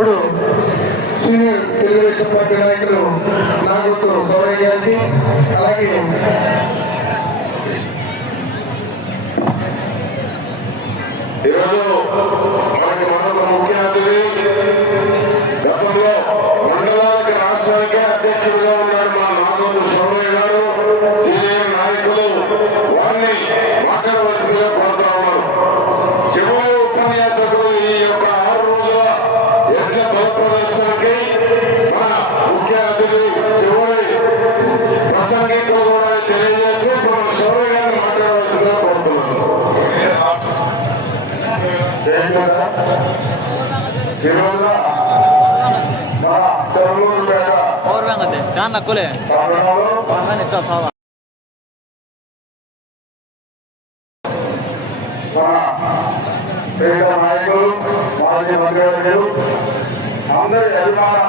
ఇప్పుడు senior Telugu Desam party నాయకులు నాగొట్టు సౌరయ్య గారికి అలాగే ఈరోజు మనకి మరొక ముఖ్య అతిథి గతంలో మండలానికి రాష్ట్రానికి అధ్యక్షుడిగా ఉన్నారు మా నాగోలు సోమయ్య గారు. సీనియర్ నాయకులు వారిని మాట్లాడవలసిందిగా కోరుతా ఉన్నారు. చివరి ఉపన్యాసకులు ধান না কোলে నాయకులు మాజీ మంత్రి అందరి అభిమాన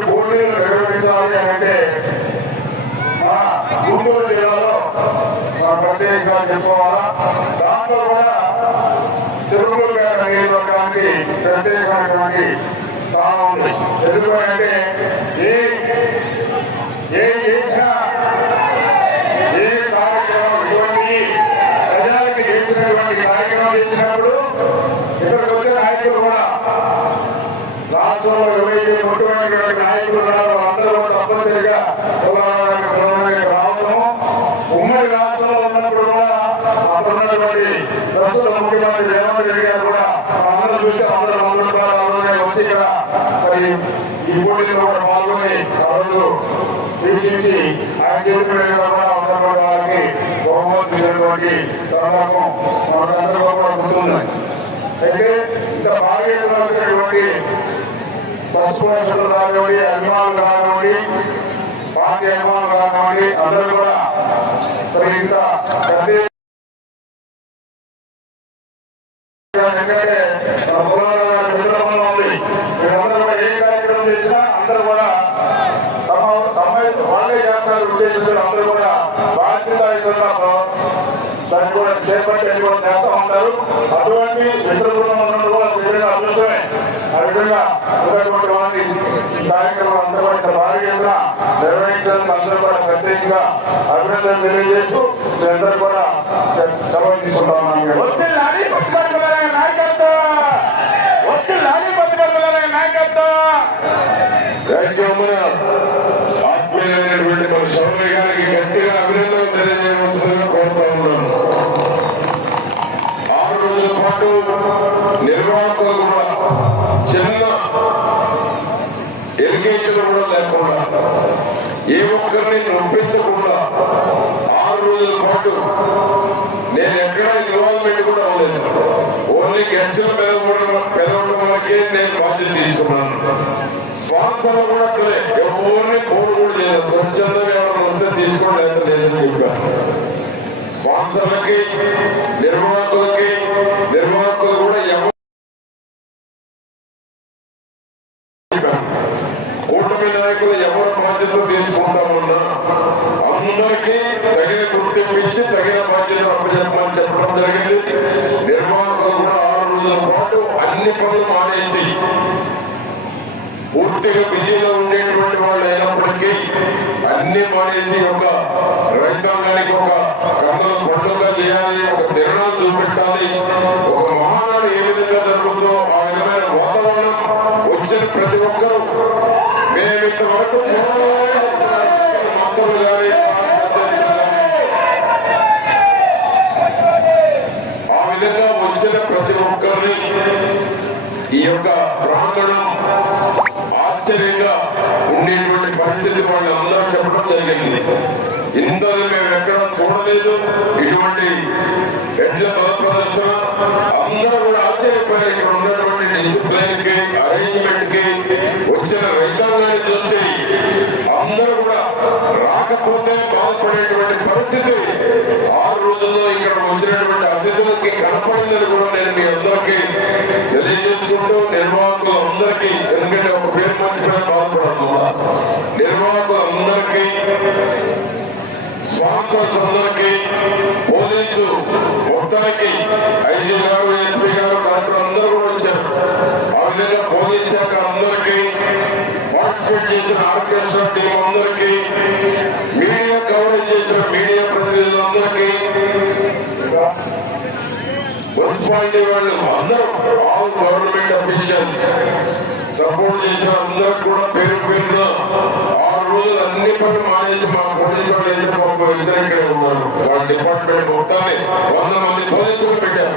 ఇటువంటి నిర్వహించాలి అంటే మా గుంటూరు జిల్లాలో మన ప్రత్యేకంగా చెప్పుకోవాలా? దాంట్లో కూడా నియోజకవర్గానికి ప్రత్యేకమైనటువంటి స్థానం ఉంది. ఎందుకంటే ఏ ఏ చేసినా ఏ కార్యక్రమం ఇటువంటి ప్రజలకు చేసినటువంటి కార్యక్రమం చేసినప్పుడు ఇక్కడికి వచ్చే నాయకులు కూడా రాష్ట్రంలో ఎవరైతే ముఖ్యమైనటువంటి నాయకులు ఉన్నారో అందరూ కూడా తప్పనిసరిగా కులాలకు కులాలకు రావడము ఉమ్మడి రాష్ట్రంలో ఉన్నప్పుడు కూడా అప్పుడున్నటువంటి ప్రస్తుత ముఖ్యమంత్రి రేవంత్ రెడ్డి గారు కూడా అందరూ చూసి అందరూ అందరూ కూడా వచ్చి ఇక్కడ మరి ఈ పోటీలో కూడా పాల్గొని ఆ రోజు వీక్షించి ఆయన చేతి కూడా ఉన్నటువంటి వాళ్ళకి బహుమతి ఇచ్చినటువంటి సందర్భం మనకందరూ కూడా గుర్తుంది అయితే ఇంత వచ్చినటువంటి కానివ్వండి అభిమానులు కానివ్వండి పార్టీ అభిమానులు కానివ్వండి అందరూ కూడా మరి ఇంత ఎందుకంటే ఉంది కూడా ఏ కార్యక్రమం చేసినా అందరూ కూడా తమ తమ వాళ్ళే చేస్తారు ఉద్దేశిస్తున్న అందరూ కూడా బాధ్యతాయుతంగా దాన్ని కూడా చేపట్టి కూడా చేస్తూ ఉంటారు అటువంటి మిత్ర కూడా ఒక అదృష్టమే ఆ విధంగా ఉన్నటువంటి వారిని కార్యక్రమం కూడా భారీగా నిర్వహించడానికి అందరూ కూడా ప్రత్యేకంగా అభినందనలు తెలియజేస్తూ అందరూ కూడా సెలవు ఉన్నాను ఒట్టి లారీ పట్టుబడుల నాయకత్వం. ఒట్టి లారీ పట్టుబడుల నాయకత్వం. ఆత్మీయమైనటువంటి మన సౌమ్య గారికి గట్టిగా అభినందనలు తెలియజేయవలసిందిగా కోరుతా ఉన్నాను. ఆరు రోజుల పాటు నిర్వాహకులు కూడా చిన్న ఎలిగేషన్ కూడా లేకుండా ఏ ఒక్కరిని నొప్పించకుండా ఆరు పాటు నేను ఎక్కడ ఇన్వాల్వ్మెంట్ కూడా అవ్వలేదు ఓన్లీ గెస్టులు పిలవడం పిలవడం వరకే నేను బాధ్యత తీసుకున్నాను. స్వార్థం కూడా అక్కడే. ఎవరిని ఫోన్ కూడా చేయదు స్వచ్ఛందంగా ఎవరైనా వస్తే తీసుకోండి లేదని చెప్పాను స్పాన్సర్లకి నిర్వాహకులకి నిర్వాహకులు కూడా ఎవరు కూటమి నాయకులు ఎవరు బాధ్యత తీసుకుంటామన్నా అందరికీ తగిన గుర్తింపు ఇచ్చి తగిన బాధ్యత అప్పచెప్పమని చెప్పడం జరిగింది నిర్వాహకులు కూడా ఆరు రోజుల పాటు అన్ని పనులు మానేసి పూర్తిగా బిజీగా ఉండేటువంటి వాళ్ళు అయినప్పటికీ అన్ని మానేసి ఒక రైతాంగానికి ఒక కన్నుల పండుగ చేయాలి ఒక తిరణం చూపెట్టాలి. ఒక మహానాడు ఏ విధంగా జరుగుతుందో ఆ విధమైన వాతావరణం వచ్చిన ప్రతి ఒక్కరూ మేము ఇంతవరకు మంత్రులు కానీ ఆ విధంగా వచ్చిన ప్రతి ఒక్కరిని ఈ యొక్క ప్రాంగణం ఆశ్చర్యంగా ఉండేటువంటి పరిస్థితి వాళ్ళు అందరూ చెప్పడం జరిగింది. ఇంతది మేము ఎక్కడ చూడలేదు. ఇటువంటి ఎడ్ల బల అందరూ కూడా ఆశ్చర్యపోయారు ఇక్కడ ఉన్నటువంటి డిసిప్లైన్కి అరేంజ్మెంట్కి వచ్చిన రైతాంగాన్ని చూసి అందరూ కూడా రాకపోతే బాధపడేటువంటి పరిస్థితి. ఆరు రోజుల్లో ఇక్కడ వచ్చినటువంటి అతిథులకి కనపడిందని కూడా నేను మీ అందరికీ తెలియజేసుకుంటూ నిర్వాహకులు అందరికీ ఎందుకంటే ఒక పేరు నిర్వాహకులు అందరికీ స్పాన్సర్స్ అందరికీ పోలీసు మొత్తానికి ఐజీ గారు ఎస్పీ గారు కలెక్టర్ అందరూ కూడా వచ్చారు. ఆ విధంగా పోలీస్ శాఖ అందరికీ పార్టిసిపేట్ చేసిన ఆర్కెస్ట్రా టీం అందరికీ మీడియా కవరేజ్ చేసిన మీడియా ప్రతినిధులందరికీ మున్సిపాలిటీ వాళ్ళు అందరూ ఆల్ గవర్నమెంట్ అఫీషియల్స్ సపోర్ట్ చేసిన అందరూ కూడా పేరు పేరున ఆరు రోజులు అన్ని పనులు మానేసి మా పోలీసు వాళ్ళు ఎందుకు ఇద్దరు ఇక్కడ ఉన్నారు. వాళ్ళ డిపార్ట్మెంట్ మొత్తాన్ని వంద మంది పోలీసులు పెట్టారు.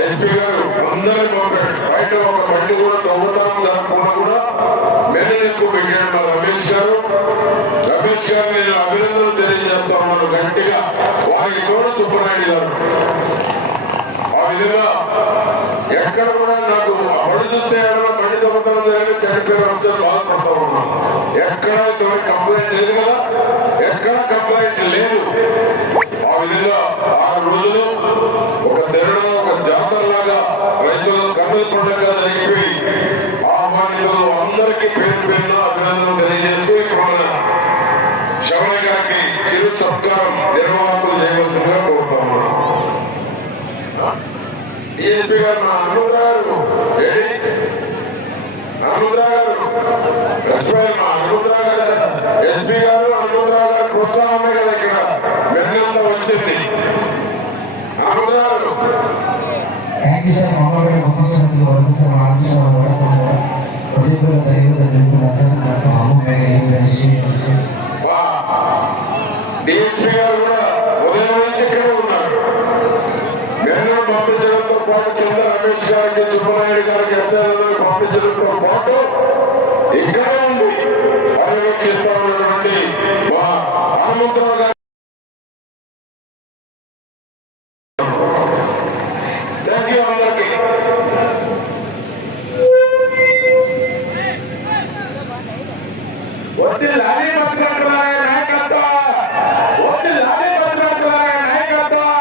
ఎస్పీ గారు అందరూ బయట ఒక బండి కూడా తవ్వుతాము దానికున్నా కూడా మెడల్ ఎక్కువ పెట్టాడు మా రమేష్ గారు. రమేష్ గారు నేను అభినందనలు తెలియజేస్తా ఉన్నాను గట్టిగా. వారికి తోడు సుబ్బరాయుడు గారు. విధంగా ఎక్కడ కూడా నాకు అమలు చూస్తే మళ్ళీ బండి తవ్వుతాం చనిపోయిన అంశాలు బాధపడతా ఉన్నాను ఎక్కడ ఇటువంటి కంప్లైంట్ లేదు కదా? ఎక్కడ కంప్లైంట్ లేదు? ఆ విధంగా ఆరు రోజులు ఒక తెరలో ఒక జాతర లాగా రైతులు కన్నుల పండుగ జరిగిపోయి ఆహ్వానితులు అందరికీ పేరు పేరున అభినందనలు తెలియజేస్తూ ఇక్కడ శవణ గారికి చిరు సత్కారం నిర్వాహకులు చేయవలసిందిగా కోరుతా కోరుతాము డిఎస్పీ గారు నా అనురాగారు ఏడి అనురాగారు మా అనురాగారు ఎస్పీ గారు అనురాగారు ప్రోత్సాహమే కదా ఇక్కడ వచ్చింది థ్యాంక్ యూ సార్ మమ్మల్ని పంపించినందుకు వరకు సార్ మా సార్ నాకు అమ్మ కలిసి డిఎస్పీ గారు కూడా ఉదయం నుంచి ఉన్నారు వెన్ను పాటు రమేష్ గారికి సుబ్బనాయుడు గారికి ఎస్ఐలకు పంపించడంతో పాటు ఇక్కడే ఉంది పర్యవేక్షిస్తా ఉన్నటువంటి మా హనుమంతరావు గారు థ్యాంక్ యూ అందరికీ ఒట్టి లారీ భద్రత నాయకత్వం ఒట్టి లారీ భద్రత నాయకత్వం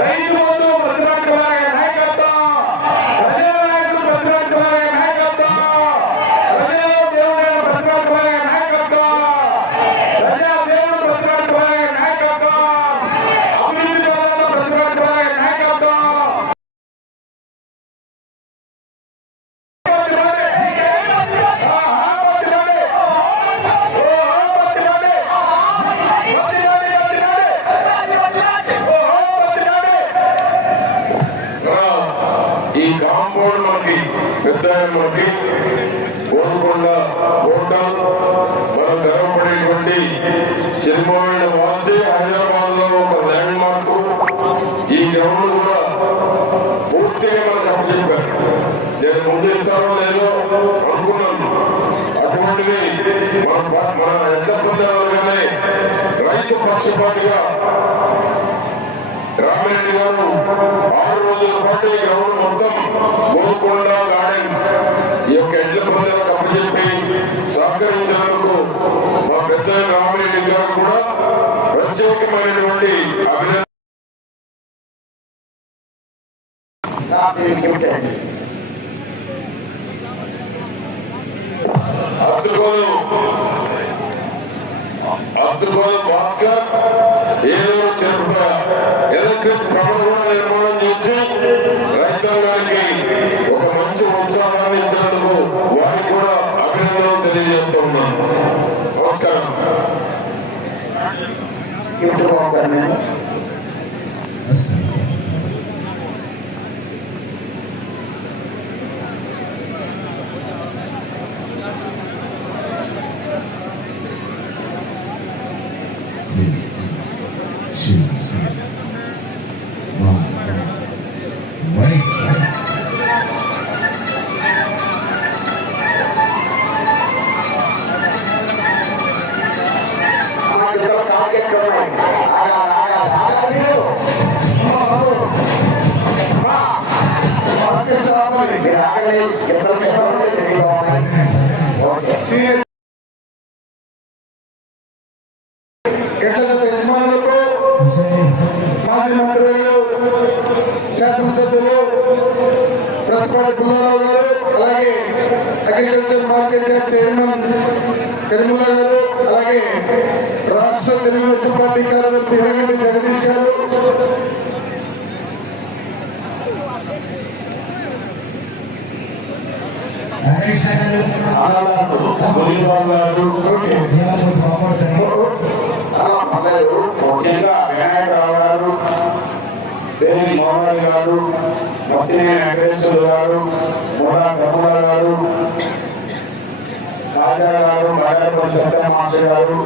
రైతు బంధు భద్రత నాయకత్వం ప్రజానాయకుడు భద్రత నాయకత్వం ప్రజా దేవుడు భద్రత నాయకత్వం ప్రజా దేవుడు భద్రత నాయకత్వం అభివృద్ధి పదాల భద్రత నాయకత్వం ఈ కాంపౌండ్ మనకి పెద్ద మనకి గోల్కొండ హోటల్ మనం గర్వపడేటువంటి చిరుమాయిన వాసే హైదరాబాద్లో ఒక ల్యాండ్ మార్క్ ఈ గ్రౌండ్ కూడా పూర్తిగా మనకు అప్పచెప్పారు నేను ముందు ఇస్తానో లేదో అనుకున్నాను. అటువంటిది మన ప- మన ఎంత పొందాలని రైతు పక్షపాటిగా రామిరెడ్డి గారు ఆరు రోజుల పాటు ఈ గ్రౌండ్ మొత్తం గోల్కొండ గార్డెన్స్ ఈ యొక్క ఎడ్ల పందాలకు అప్పచెప్పి సహకరించినందుకు మా పెద్ద రామిరెడ్డి గారు కూడా ప్రత్యేకమైనటువంటి అభినందన అద్దుకోలు అద్దుకోలు భాస్కర్ ఏదో తిరుపతి ఎలక్ట్రిక్ పవర్ కూడా నిర్మాణం చేసి రైతాంగానికి ఒక మంచి ఉత్సాహాన్ని ఇచ్చినందుకు వారికి కూడా అభినందనలు తెలియజేస్తూ ఉన్నాను. నమస్కారం. పర్లేదు ముఖ్యంగా వినాయకరావు గారు. దేవి మోహన్ గారు. మొత్తినే వెంకటేశ్వర గారు. మూడా కనుమల గారు. రాజా గారు రాజాపల్లి సత్యమాస్టర్ గారు.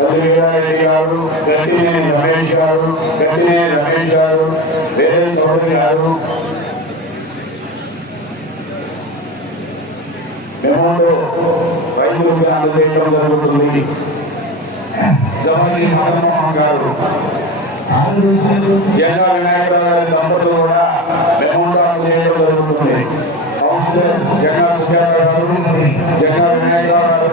రెడ్డి గారు గట్టినేని రమేష్ గారు గట్టినేని రమేష్ గారు వేరే చౌదరి గారు. మెమోలు రైతులకు జరుగుతుంది. గారు. జంగా వినాయకరావు దంపతులు కూడా మెమోలు అందజేయడం జరుగుతుంది. జంగా సుఖారావు జంగా వినాయకరావు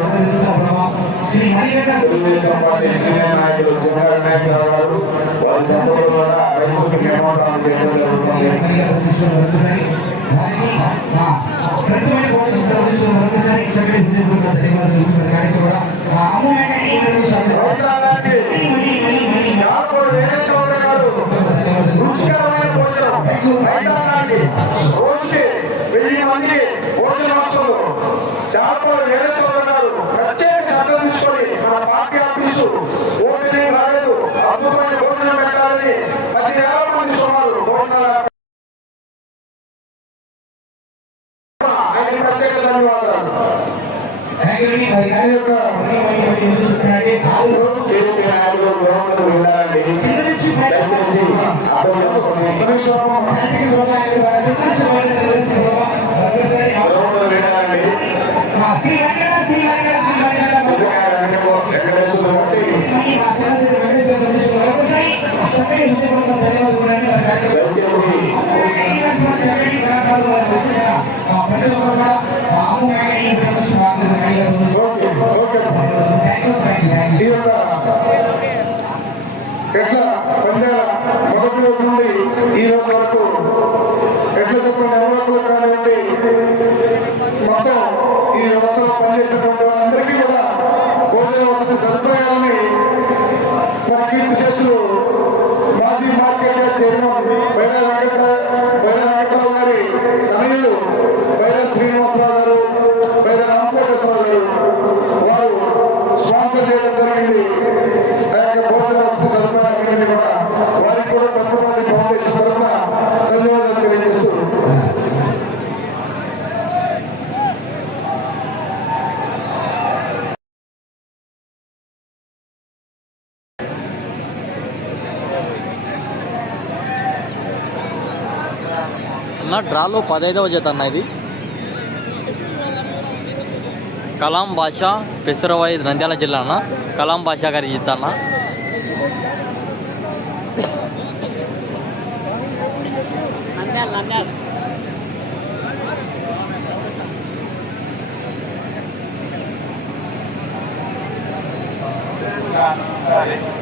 తెలుగుదేశం పార్టీ సీనియర్ నాయకులు జంగా వినాయకరావు గారు వారి దంపతులు కూడా జరుగుతుంది. అధ్యక్షులు మరొకసారి సభ్యులు హృదయపూర్వక ధన్యవాదాలు. మరి కార్యక్రమం కూడా ప్రత్యేక సభ్యులు తీసుకొని మన పార్టీ ఆఫీసు ఓటు డ్రాలో పదైదవ జత అన్న ఇది. కలాం బాషా పెసరవాయి నంద్యాల జిల్లా అన్న. కలాం బాషా గారి జిత్ అన్న. Thank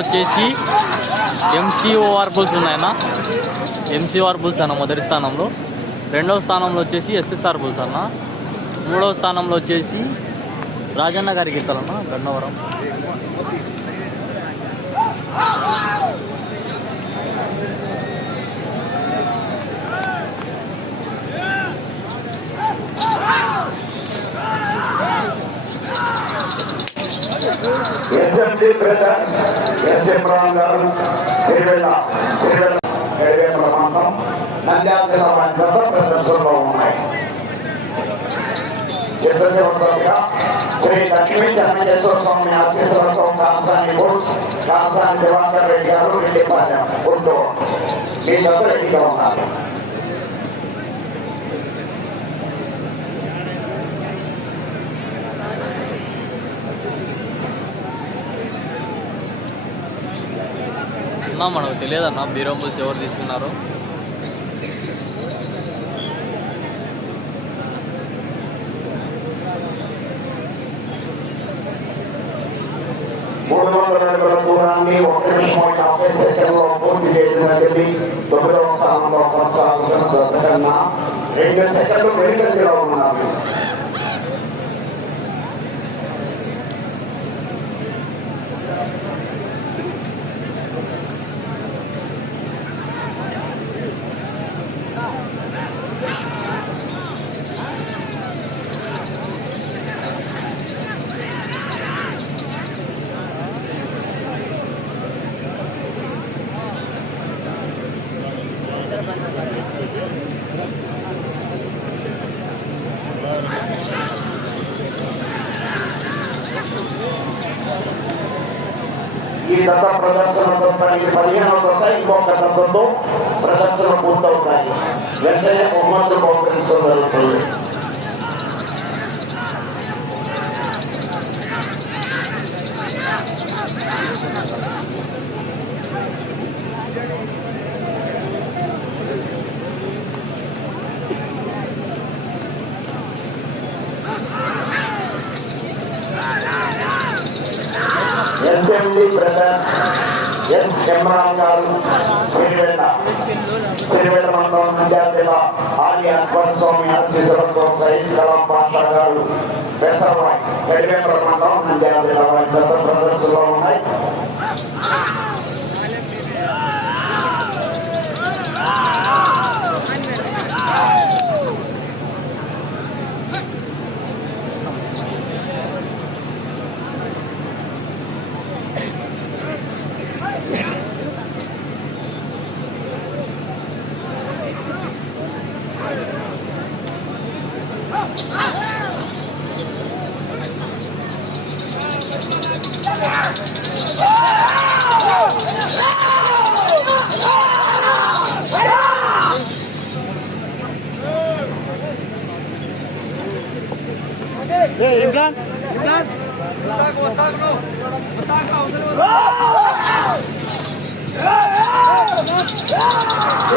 వచ్చేసి ఎంసీఓ బుల్స్ ఉన్నాయన్న. ఎంసీఓఆర్ బుల్స్ అన్న మొదటి స్థానంలో. రెండవ స్థానంలో వచ్చేసి ఎస్ఎస్ఆర్ ఆర్బుల్స్ అన్న. మూడవ స్థానంలో వచ్చేసి రాజన్న గారి గీతాలన్న Gannavaram. SMD brothers SM Ram గారు సిరివెల్ల సిరివెల్ల ప్రాంతం నంద్యాల జిల్లా ప్రదర్శనలో ఉన్నాయి. శ్రీ లక్ష్మీ చెన్నకేశ్వర స్వామి ఆశీస్సులతో కాసాని బోస్ కాసాని దివాకర్ రెడ్డి గారు రెడ్డిపాలెం గుంటూరు. మీ దగ్గర రెడ్డిగా ఉన్నారు? అన్నా మనకు తెలియదన్న అన్న బుల్స్ ఎవరు తీసుకున్నారు? మూడు వందల అడుగుల దూరాన్ని ఒక నిమిషం యాభై సెకండ్లో పూర్తి చేయడానికి తొమ్మిదవ స్థానంలో కొనసాగుతున్న రెండు సెకండ్లు ఉన్నారు. గత దత్త ప్రదర్శన దత్తానికి పదిహేనవ దత్త ఇంకొక దత్తతో ప్రదర్శన పూర్తవుతాయి. వెంటనే బహుమతులు బహుకరించడం జరుగుతుంది Gracias.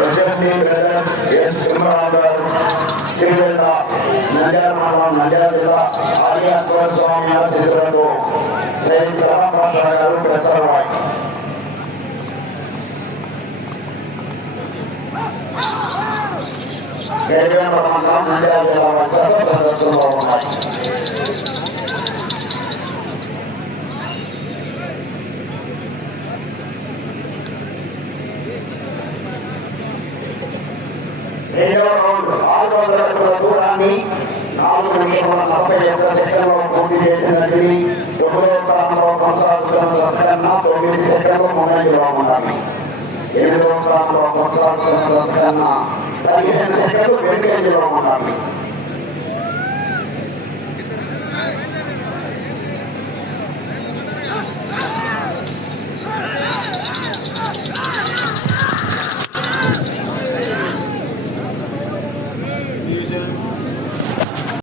SMD brothers S Imran గారు సిరివెల్ల నంద్యాల మండలం నంద్యాల జిల్లా ఆది అక్బర్ స్వామి ఆశీస్సులతో సైద్ కలాం పాషా గారు పెసరవాయ్ గడివేంద్ర మండలం నంద్యాల జిల్లా వారి చెత్త ప్రదర్శనలో ఉన్నాయి రెండవ రౌండ్ ఆరు వందల అడుగుల దూరాన్ని నాలుగు నిమిషముల నలభై ఒక్క సెకండ్లో పూర్తి చేసినది తొమ్మిదవ స్థానంలో కొనసాగుతున్న దత్తకన్నా తొమ్మిది సెకండ్లు ముందంజలో ఉండాలి ఎనిమిదవ స్థానంలో కొనసాగుతున్న దత్తకన్నా But again, the second, when can you